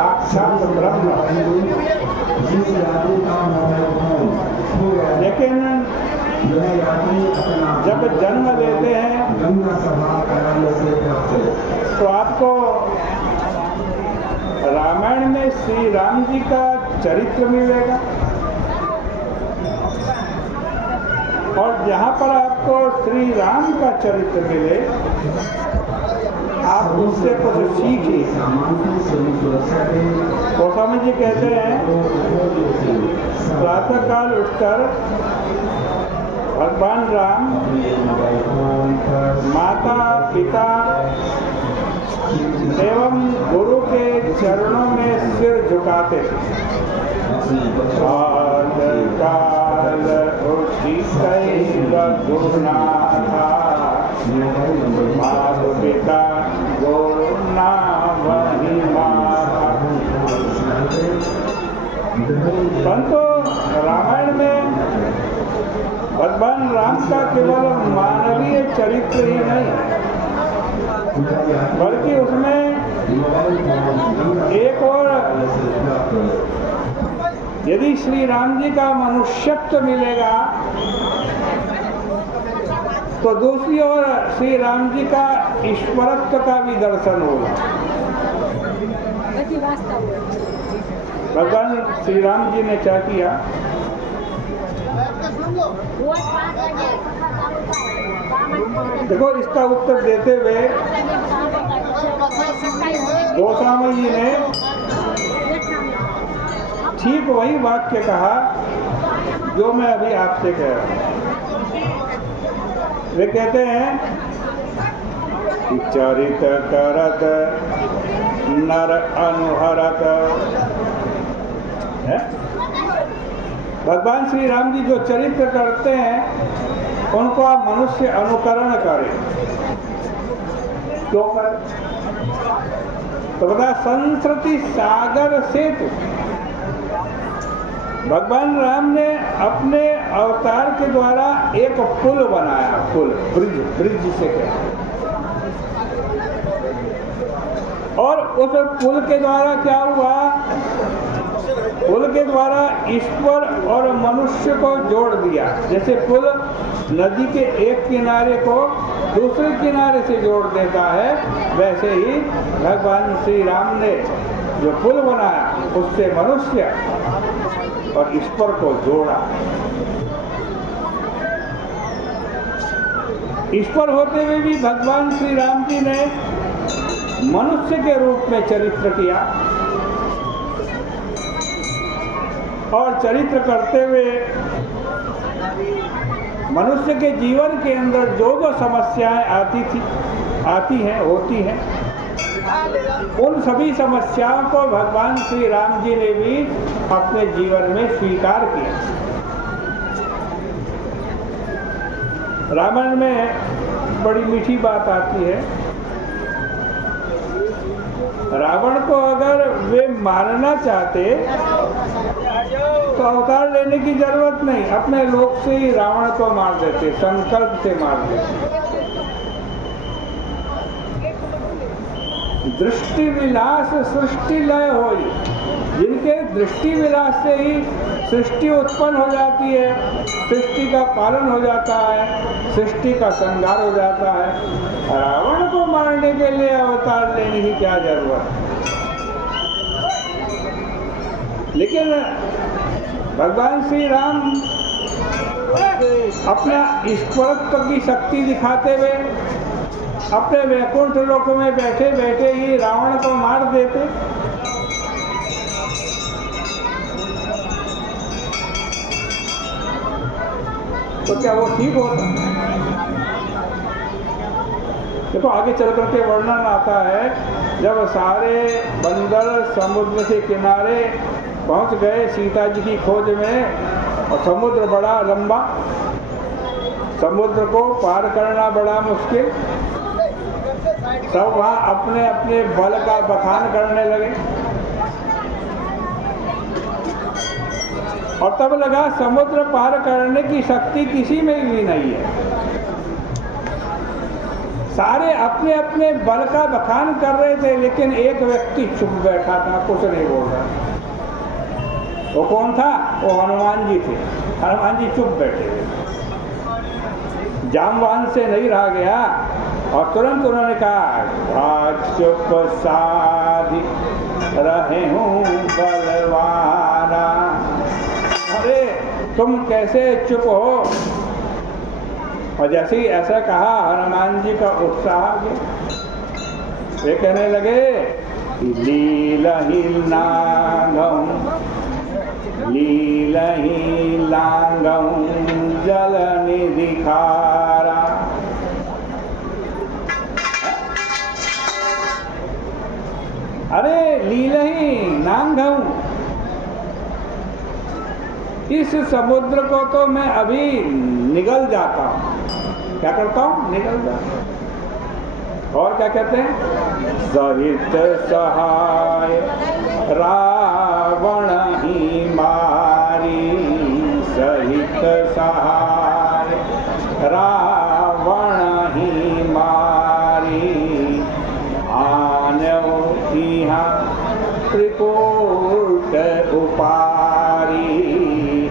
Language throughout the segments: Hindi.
साक्षात ब्रह्म। लेकिन जब जन्म लेते हैं तो आपको रामायण में श्री राम जी का चरित्र मिलेगा, और जहाँ पर आपको श्री राम का चरित्र मिले आप उससे कुछ सीखिए। गोस्वामी जी कहते हैं प्रातःकाल उठकर भगवान राम माता पिता एवं गुरु के चरणों में सिर झुकाते थे। काल उठी रघुनाथा माता पिता गुरु नाम माता। परंतु रामायण में भगवान राम का केवल मानवीय चरित्र ही नहीं, बल्कि उसमें एक और, यदि श्री राम जी का मनुष्यत्व मिलेगा तो दूसरी ओर श्री राम जी का ईश्वरत्व का भी दर्शन होगा। भगवान श्री राम जी ने क्या किया? देखो, इसका उत्तर देते हुए गोस्वामी जी ने ठीक वही वाक्य कहा जो मैं अभी आपसे कह रहा हूँ। वे कहते हैं चरित करत नर अनुहरत है। भगवान श्री राम जी जो चरित्र करते हैं उनको आप मनुष्य अनुकरण करें। क्यों करें? तो बता, संस्कृति सागर सेतु। भगवान राम ने अपने अवतार के द्वारा एक पुल बनाया, पुल, ब्रिज से कहते हैं। और उस पुल के द्वारा क्या हुआ? पुल के द्वारा ईश्वर और मनुष्य को जोड़ दिया। जैसे पुल नदी के एक किनारे को दूसरे किनारे से जोड़ देता है, वैसे ही भगवान श्री राम ने जो पुल बनाया उससे मनुष्य और ईश्वर को जोड़ा। ईश्वर होते हुए भी भगवान श्री राम जी ने मनुष्य के रूप में चरित्र किया, और चरित्र करते हुए मनुष्य के जीवन के अंदर जो जो समस्याएं आती हैं, होती हैं, उन सभी समस्याओं को भगवान श्री राम जी ने भी अपने जीवन में स्वीकार किया। रामायण में बड़ी मीठी बात आती है, रावण को अगर वे मारना चाहते तो अवतार लेने की जरूरत नहीं, अपने लोक से ही रावण को मार देते, संकल्प से मार देते। दृष्टि विलास सृष्टि लय होई, जिनके दृष्टि विलास से ही सृष्टि उत्पन्न हो जाती है, सृष्टि का पालन हो जाता है, सृष्टि का संहार हो जाता है। रावण को मारने के लिए अवतार लेने की क्या जरूरत? लेकिन भगवान श्री राम अपना ईश्वरत्व की शक्ति दिखाते हुए अपने वैकुंठ लोक में बैठे बैठे ही रावण को मार देते। तो क्या वो ठीक होता? देखो, आगे चल करके वर्णन आता है, जब सारे बंदर समुद्र के किनारे पहुंच गए सीता जी की खोज में, और समुद्र बड़ा लंबा, समुद्र को पार करना बड़ा मुश्किल, सब वहाँ अपने अपने बल का बखान करने लगे। और तब लगा समुद्र पार करने की शक्ति किसी में भी नहीं है। सारे अपने अपने बल का बखान कर रहे थे, लेकिन एक व्यक्ति चुप बैठा था, कुछ नहीं बोल रहा। वो कौन था? वो हनुमान जी थे। हनुमान जी चुप बैठे थे। जामवान से नहीं रहा गया और तुरंत उन्होंने कहा, चुप साधि रहे हूँ बलवाना। अरे तुम कैसे चुप हो? और जैसे ही ऐसा कहा, हनुमान जी का उत्साह आ गया। वे कहने लगे, लीलहि लांघऊँ जल निधि खारा। अरे लीलहि लांघऊँ, इस समुद्र को तो मैं अभी निगल जाता हूँ। क्या करता हूँ? निगल जाता हूँ। और क्या कहते हैं? सहित सहाय रावण ही मारी, सहित सहाय रावण ही मारी, आन्यो इहाँ त्रिकूट उपारी,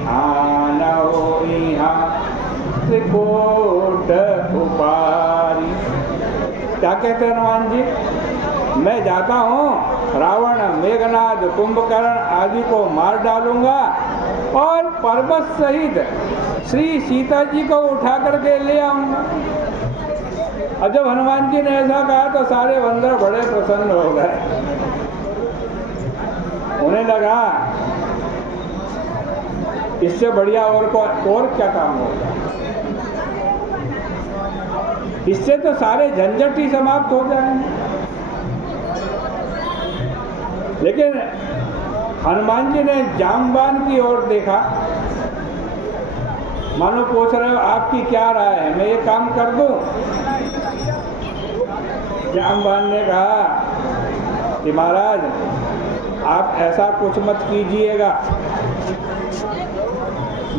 आनौ इहाँ त्रिकूट उपारी। क्या कहते हैं हनुमान जी? मैं जाता हूँ, रावण, मेघनाद, कुंभकर्ण आदि को मार डालूंगा और पर्वत सहित श्री सीता जी को उठा करके ले आऊंगा। और जब हनुमान जी ने ऐसा कहा तो सारे बंदर बड़े प्रसन्न हो गए। उन्हें लगा इससे बढ़िया और क्या काम होगा। इससे तो सारे झंझट ही समाप्त हो जाएंगे। लेकिन हनुमान जी ने जामवान की ओर देखा, मानो पूछ रहे हो आपकी क्या राय है, मैं ये काम कर दूं? जामवान ने कहा कि महाराज आप ऐसा कुछ मत कीजिएगा,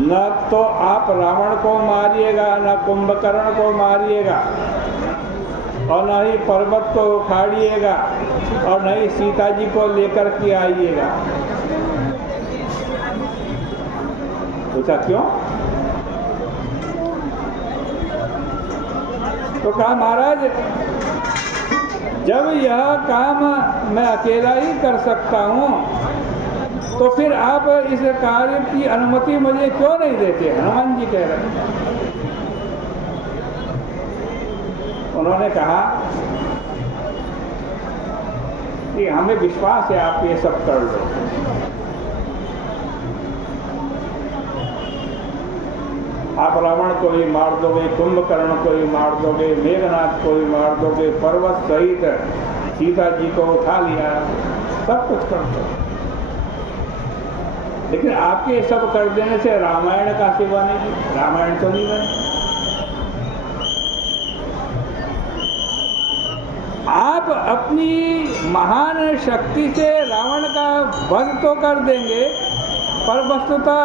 न तो आप रावण को मारिएगा, न कुंभकर्ण को मारिएगा, और न ही पर्वत को उखाड़िएगा, और न ही सीता जी को लेकर के आइएगा। पूछा क्यों? तो कहा महाराज जब यह काम मैं अकेला ही कर सकता हूँ तो फिर आप इस कार्य की अनुमति मुझे क्यों नहीं देते? हनुमान जी कह रहे हैं। उन्होंने कहा कि हमें विश्वास है आप ये सब कर लो। आप रावण को भी मार दोगे, कुंभकर्ण को भी मार दोगे, मेघनाथ को भी मार दोगे, पर्वत सहित सीता जी को उठा लिया, सब कुछ कर दो, लेकिन आपके सब कर देने से रामायण का सेवा नहीं, रामायण तो नहीं बने। आप अपनी महान शक्ति से रावण का वध तो कर देंगे, पर वस्तुतः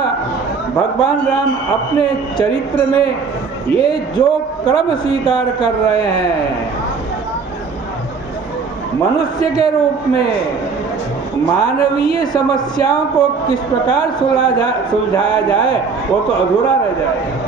भगवान राम अपने चरित्र में ये जो क्रम स्वीकार कर रहे हैं, मनुष्य के रूप में मानवीय समस्याओं को किस प्रकार सुलझाया जाए, वो तो अधूरा रह जाएगा।